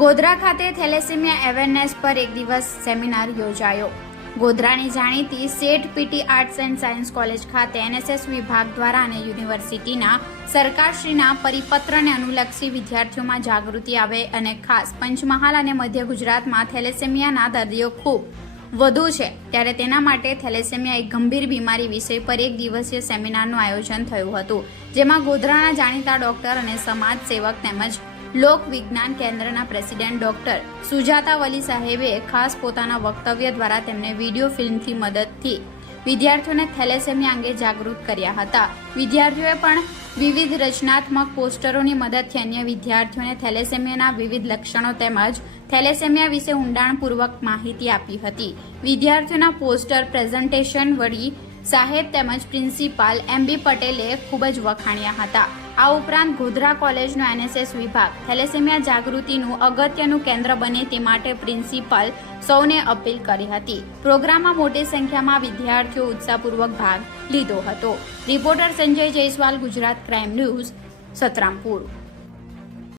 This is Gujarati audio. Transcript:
ગોધરા ખાતે થેલેસેમિયા અવેરનેસ પર એક દિવસ સેમિનાર યોજાયો। ગોધરાની જાણીતી Seth PT arts and science college ખાતે એનએસએસ વિભાગ દ્વારા અને યુનિવર્સિટીના સરકારશ્રીના પરિપત્રને અનુલક્ષી વિદ્યાર્થીઓમાં જાગૃતિ આવે અને ખાસ પંચમહાલ અને મધ્ય ગુજરાતમાં થેલેસેમિયાના દર્દીઓ ખૂબ વધુ છે, ત્યારે તેના માટે થેલેસેમિયા એક ગંભીર બીમારી વિષય પર એક દિવસીય સેમિનારનું આયોજન થયું હતું, જેમાં ગોધરાના જાણીતા ડોક્ટર અને સમાજ સેવક તેમજ લોક વિજ્ઞાન કેન્દ્રના પ્રેસિડેન્ટ ડોક્ટર સુજાતા વલી સાહેબે ખાસ પોતાના વક્તવ્ય દ્વારા તેમને વિડીયો ફિલ્મથી મદદથી વિદ્યાર્થીઓને થેલેસેમિયા અંગે જાગૃત કર્યા હતા। વિદ્યાર્થીઓએ પણ વિવિધ રચનાત્મક પોસ્ટરોની મદદથી અન્ય વિદ્યાર્થીઓને થેલેસેમિયાના વિવિધ લક્ષણો તેમજ થેલેસેમિયા વિશે ઊંડાણપૂર્વક માહિતી આપી હતી। વિદ્યાર્થીઓના પોસ્ટર પ્રેઝન્ટેશન વળી સાહેબ તેમજ પ્રિન્સિપાલ એમબી પટેલે ખૂબ જ વખાણ્યા હતા। આ ઉપરાંત ગોધરા કોલેજનો એનએસએસ વિભાગ થેલેસેમિયા જાગૃતિનું અગત્યનું કેન્દ્ર બને તે માટે પ્રિન્સિપાલ સૌને અપીલ કરી હતી। પ્રોગ્રામમાં મોટી સંખ્યામાં વિદ્યાર્થીઓ ઉત્સાહપૂર્વક ભાગ લીધો હતો। Reporter Sanjay Jaiswal, Gujarat crime news, Santrampur.